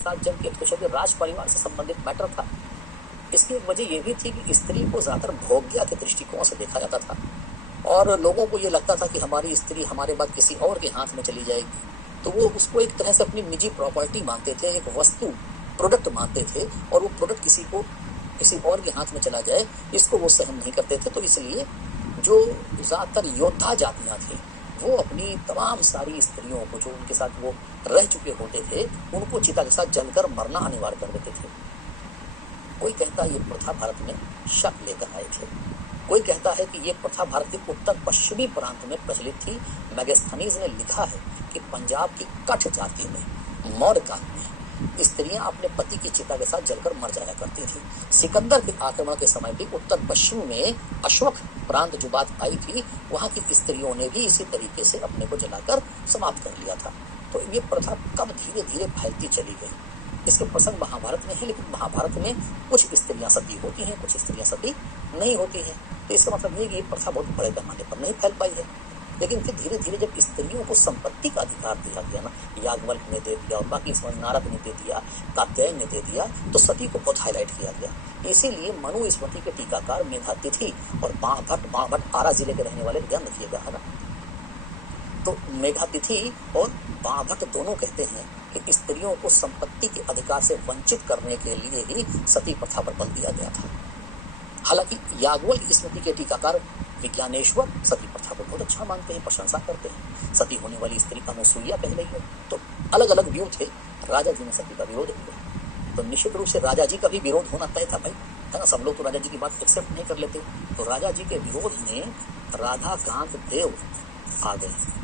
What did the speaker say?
साथ जब ये क्योंकि राज परिवार से संबंधित मैटर था। इसकी एक वजह ये भी थी कि स्त्री को ज्यादातर भोग्या के दृष्टिकोण से देखा जाता था और लोगों को ये लगता था कि हमारी स्त्री हमारे बाद किसी और के हाथ में चली जाएगी, तो वो उसको एक तरह से अपनी निजी प्रॉपर्टी मानते थे, एक वस्तु प्रोडक्ट मानते थे, और वो प्रोडक्ट किसी और के हाथ में चला जाए इसको वो सहन नहीं करते थे। तो इसलिए जो ज्यादातर योद्धा जातियां थी वो अपनी तमाम सारी स्त्रियों को जो उनके साथ वो रह चुके होते थे उनको चिता के साथ जलकर मरना अनिवार्य कर देते थे। कोई कहता है ये प्रथा भारत में शक लेकर आए थे, कोई कहता है कि ये प्रथा भारत के उत्तर पश्चिमी प्रांत में प्रचलित थी। मैगस्थनीज ने लिखा है कि पंजाब की कठ जाति में मौर्य काल में स्त्रियां अपने पति की चिता के साथ जलकर मर जाया करती थी। सिकंदर के आक्रमण के समय भी उत्तर पश्चिम में अश्वक प्रांत जो बात आई थी वहां की स्त्रियों ने भी इसी तरीके से अपने को जलाकर समाप्त कर लिया था। तो ये प्रथा कब धीरे धीरे फैलती चली गई, इसके प्रसंग महाभारत में है, लेकिन महाभारत में कुछ स्त्रियां सती होती हैं, कुछ स्त्रियां सती नहीं होती हैं। तो इसका मतलब ये कि ये प्रथा बहुत बड़े पैमाने पर नहीं फैल पाई है। लेकिन फिर धीरे धीरे जब स्त्रियों को संपत्ति का अधिकार दिया गया ना, याज्ञवल्क्य ने दे दिया और बाकी नारद ने दे दिया, कात्यायन ने दे दिया, तो सती को बहुत हाईलाइट किया गया। इसीलिए मनुस्मृति के टीकाकार मेधातिथि और बाणभट्ट आरा जिले के रहने वाले, ध्यान रखिएगा है ना, तो मेघातिथि और बाणभट्ट दोनों कहते हैं कि स्त्रियों को संपत्ति के अधिकार से वंचित करने के लिए ही सती प्रथा पर बल दिया गया था। हालांकि याज्ञवल्क्य स्मृति के टीकाकार विज्ञानेश्वर सती प्रथा को बहुत अच्छा मानते हैं, प्रशंसा करते हैं। सती होने वाली स्त्री अनुसुईया पहले ही है। तो अलग अलग व्यू थे। राजा जी ने सती का विरोध किया, तो निश्चित रूप से राजा जी का भी विरोध होना तय था भाई, है ना। सब लोग तो राजा जी की बात एक्सेप्ट नहीं कर लेते। तो राजा जी के विरोध में राधाकांत देव आ गए।